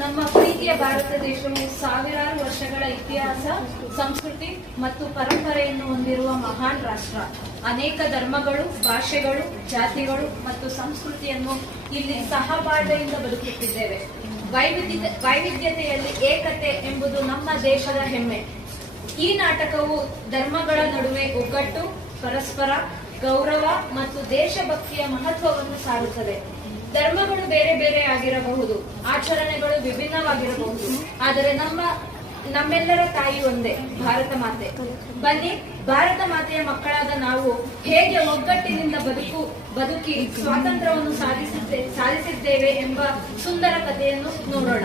ನಮ್ಮ ಪ್ರೀತಿಯ ಭಾರತ ದೇಶವು ಸಾವಿರಾರು ವರ್ಷಗಳ ಇತಿಹಾಸ, ಸಂಸ್ಕೃತಿ ಮತ್ತು ಪರಂಪರೆಯನ್ನು ಹೊಂದಿರುವ ಮಹಾನ್ ರಾಷ್ಟ್ರ. ಅನೇಕ ಧರ್ಮಗಳು, ಭಾಷೆಗಳು, ಜಾತಿಗಳು ಮತ್ತು ಸಂಸ್ಕೃತಿಯನ್ನು ಇಲ್ಲಿ ಸಹಬಾಳ್ವೆಯಿಂದ ಬದುಕುತ್ತಿದ್ದೇವೆ. ವೈವಿಧ್ಯತೆಯಲ್ಲಿ ಏಕತೆ ಎಂಬುದು ನಮ್ಮ ದೇಶದ ಹೆಮ್ಮೆ. ಈ ನಾಟಕವು ಧರ್ಮಗಳ ನಡುವೆ ಒಗ್ಗಟ್ಟು, ಪರಸ್ಪರ ಗೌರವ ಮತ್ತು ದೇಶಭಕ್ತಿಯ ಮಹತ್ವವನ್ನು ಸಾರುತ್ತದೆ. ಧರ್ಮಗಳು ಬೇರೆ ಬೇರೆ ಆಗಿರಬಹುದು, ಆಚರಣೆಗಳು ವಿಭಿನ್ನವಾಗಿರಬಹುದು, ಆದರೆ ನಮ್ಮೆಲ್ಲರ ತಾಯಿ ಒಂದೇ, ಭಾರತ ಮಾತೆ. ಬನ್ನಿ, ಭಾರತ ಮಾತೆಯ ಮಕ್ಕಳಾದ ನಾವು ಹೇಗೆ ಒಗ್ಗಟ್ಟಿನಿಂದ ಬದುಕಿ ಸ್ವಾತಂತ್ರ್ಯವನ್ನು ಸಾಧಿಸಿದ್ದೇವೆ ಎಂಬ ಸುಂದರ ಕಥೆಯನ್ನು ನೋಡೋಣ.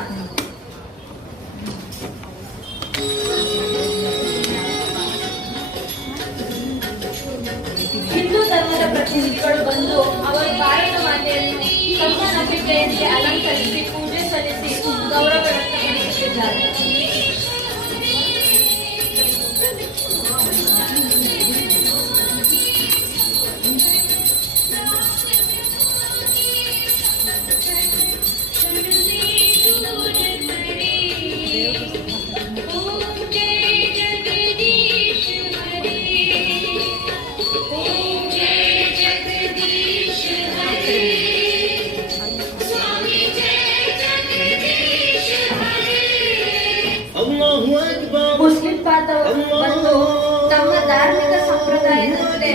ಹಿಂದೂ ಧರ್ಮದ ಪ್ರತಿನಿಧಿಗಳು ಬಂದು ಅವರು ಭಾರತ ಮಾತೆಯನ್ನು ತಮ್ಮ ನಂಬಿಕೆಯಂತೆ ಅಲಂಕರಿಸಿ ಪೂಜೆ ಸಲ್ಲಿಸಿ ಗೌರವ ವ್ಯಕ್ತಪಡಿಸುತ್ತಿದ್ದಾರೆ. ಮುಸ್ಲಿಂ ಬಂದು ತಮ್ಮ ಧಾರ್ಮಿಕ ಸಂಪ್ರದಾಯದಂತೆ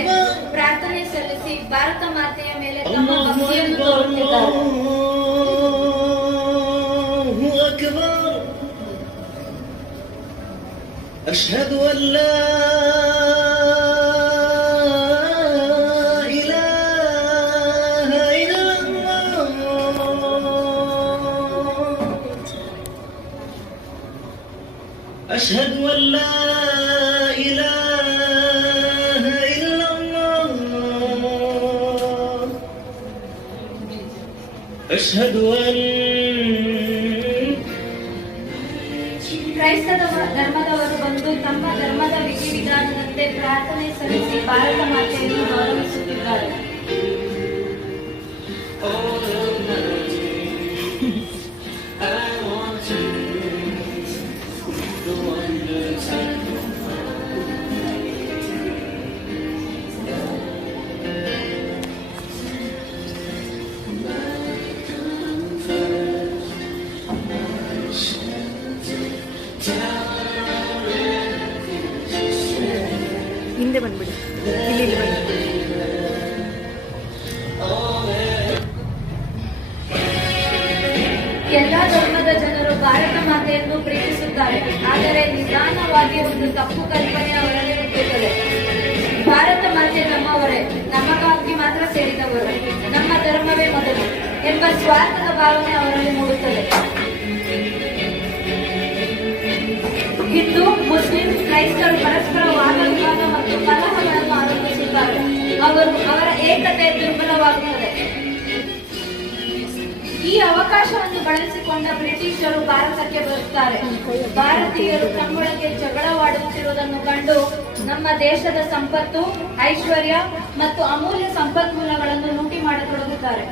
ಪ್ರಾರ್ಥನೆ ಸಲ್ಲಿಸಿ ಭಾರತ ಮಾತೆಯ ಮೇಲೆ ತಮ್ಮ ಭಕ್ತಿಯನ್ನು ತೋರುತ್ತಿದ್ದಾರೆ. ಅಶ್ಹದು ಅಲ್ಲಾ أشهد أن لا إله إلا الله أشهد أن ಕ್ರೈಸ್ತ ಧರ್ಮದವರು ಬಂದು ತಮ್ಮ ಧರ್ಮದ ವಿಧಿವಿಧಾನದಂತೆ ಪ್ರಾರ್ಥನೆ ಸಲ್ಲಿಸಿ ಭಾರತ ಮಾತೆಯನ್ನು ಗೌರವಿಸುತ್ತಿದ್ದಾರೆ. ಹಿಂದೆ ಬಂದ್ಬಿಡಿ, ಇಲ್ಲಿ ಬನ್ನಿ. ಎಲ್ಲಾ ಧರ್ಮದ ಜನರು ಭಾರತ ಮಾತೆಯನ್ನು ಪ್ರೀತಿಸುತ್ತಾರೆ, ಆದರೆ ನಿಧಾನವಾಗಿ ಒಂದು ತಪ್ಪು ಕಲ್ಪನೆ ಅವರಲ್ಲಿ ಹುಟ್ಟುತ್ತದೆ. ಭಾರತ ಮಾತೆ ನಮ್ಮವರೇ, ನಮಗಾಗಿ ಮಾತ್ರ ಸೇರಿದವರು, ನಮ್ಮ ಧರ್ಮವೇ ಮೊದಲು ಎಂಬ ಸ್ವಾರ್ಥದ ಭಾವನೆ ಅವರಲ್ಲಿ ಮೂಡುತ್ತದೆ. ಹಿಂದೂ, ಮುಸ್ಲಿಂ, ಕ್ರೈಸ್ತರು ಪರಸ್ಪರ ವಾದವಿವಾದ ಮತ್ತು ಕಲಹಗಳನ್ನು ಆರಂಭಿಸುತ್ತಾರೆ. ಅವರ ಏಕತೆ ದುರ್ಬಲವಾಗುತ್ತದೆ. ಈ ಅವಕಾಶವನ್ನು ಬಳಸಿಕೊಂಡ ಬ್ರಿಟಿಷರು ಭಾರತಕ್ಕೆ ಬರುತ್ತಾರೆ. ಭಾರತೀಯರು ತಮ್ಮೊಳಗೆ ಜಗಳವಾಡುತ್ತಿರುವುದನ್ನು ಕಂಡು ನಮ್ಮ ದೇಶದ ಸಂಪತ್ತು, ಐಶ್ವರ್ಯ ಮತ್ತು ಅಮೂಲ್ಯ ಸಂಪನ್ಮೂಲಗಳನ್ನು ಲೂಟಿ ಮಾಡತೊಡಗುತ್ತಾರೆ.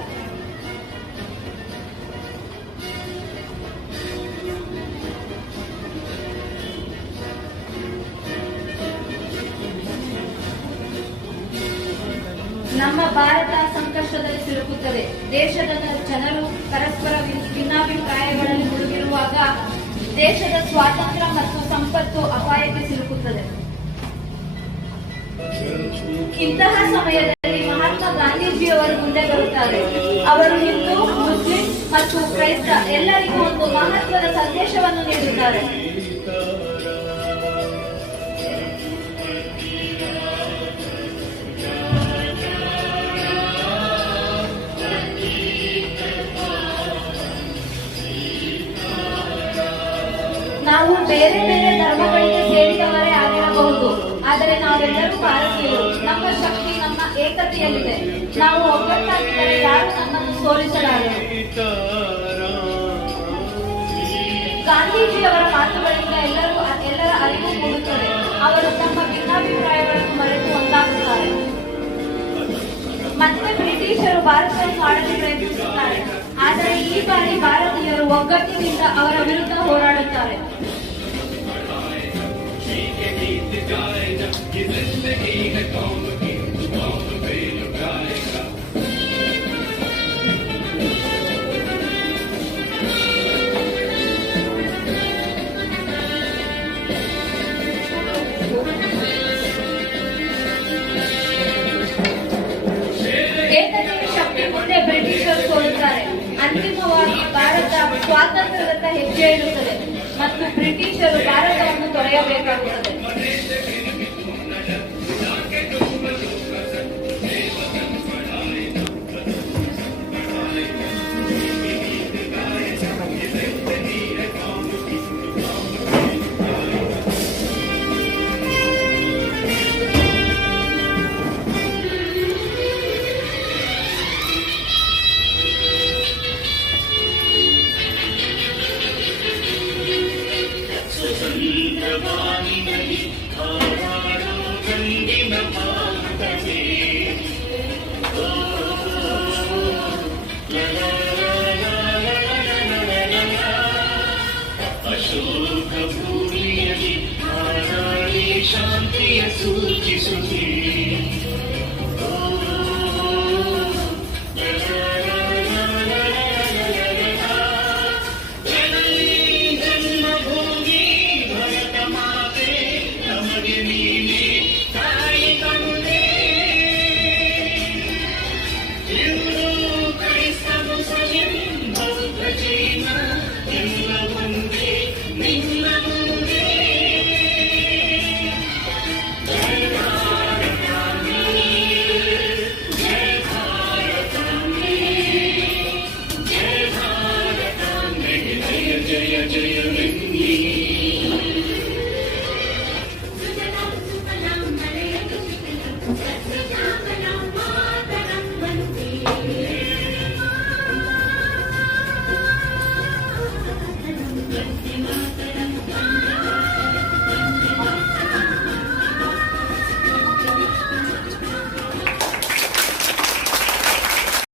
ನಮ್ಮ ಭಾರತ ಸಂಕಷ್ಟದಲ್ಲಿ ಸಿಲುಕುತ್ತದೆ. ದೇಶದ ಜನರು ಪರಸ್ಪರ ಭಿನ್ನಾಭಿಪ್ರಾಯಗಳಲ್ಲಿ ಮುಳುಗಿರುವಾಗ ದೇಶದ ಸ್ವಾತಂತ್ರ್ಯ ಮತ್ತು ಸಂಪತ್ತು ಅಪಾಯಕ್ಕೆ ಸಿಲುಕುತ್ತದೆ. ಇಂತಹ ಸಮಯದಲ್ಲಿ ಮಹಾತ್ಮ ಗಾಂಧೀಜಿಯವರು ಮುಂದೆ ಬರುತ್ತಾರೆ. ಅವರು ಹಿಂದೂ, ಮುಸ್ಲಿಂ ಮತ್ತು ಕ್ರೈಸ್ತ ಎಲ್ಲರಿಗೂ ಒಂದು ಮಹತ್ವದ ಸಂದೇಶವನ್ನು ನೀಡುತ್ತಾರೆ. ನಾವು ಬೇರೆ ಬೇರೆ ಧರ್ಮಗಳಿಗೆ ಸೇರಿದವರೇ ಆಗಿರಬಹುದು, ಆದರೆ ನಾವೆಲ್ಲರೂ ಭಾರತೀಯರು. ನಮ್ಮ ಶಕ್ತಿ ನಮ್ಮ ಏಕತೆಯಲ್ಲಿದೆ. ನಾವು ಒಗ್ಗಟ್ಟಾಗಿದ್ದರೆ ಯಾರು ನಮ್ಮನ್ನು ಸೋಲಿಸಲಾರರು. ಗಾಂಧೀಜಿಯವರ ಮಾತುಗಳಿಂದ ಎಲ್ಲರ ಅರಿವು ಮೂಡುತ್ತದೆ. ಅವರು ತಮ್ಮ ಭಿನ್ನಾಭಿಪ್ರಾಯಗಳನ್ನು ಮರೆತು ಒಂದಾಗುತ್ತಾರೆ. ಮತ್ತೆ ಬ್ರಿಟಿಷರು ಭಾರತವನ್ನು ಆಳಲು ಪ್ರಯತ್ನಿಸುತ್ತಾರೆ. ಆದರೆ ಈ ಬಾರಿ ಭಾರತೀಯರು ಒಗ್ಗಟ್ಟಿನಿಂದ ಅವರ ವಿರುದ್ಧ ಹೋರಾಡುತ್ತಾರೆ. ಏಕತೆಯ ಶಕ್ತಿ ಮುಂದೆ ಬ್ರಿಟಿಷರು ಸೋಲುತ್ತಾರೆ. ಅಂತಿಮವಾಗಿ ಭಾರತ ಸ್ವಾತಂತ್ರ್ಯದತ್ತ ಹೆಜ್ಜೆ ಇಡುತ್ತದೆ ಮತ್ತು ಬ್ರಿಟಿಷರು ಭಾರತವನ್ನು ತೊರೆಯಬೇಕಾಗುತ್ತದೆ.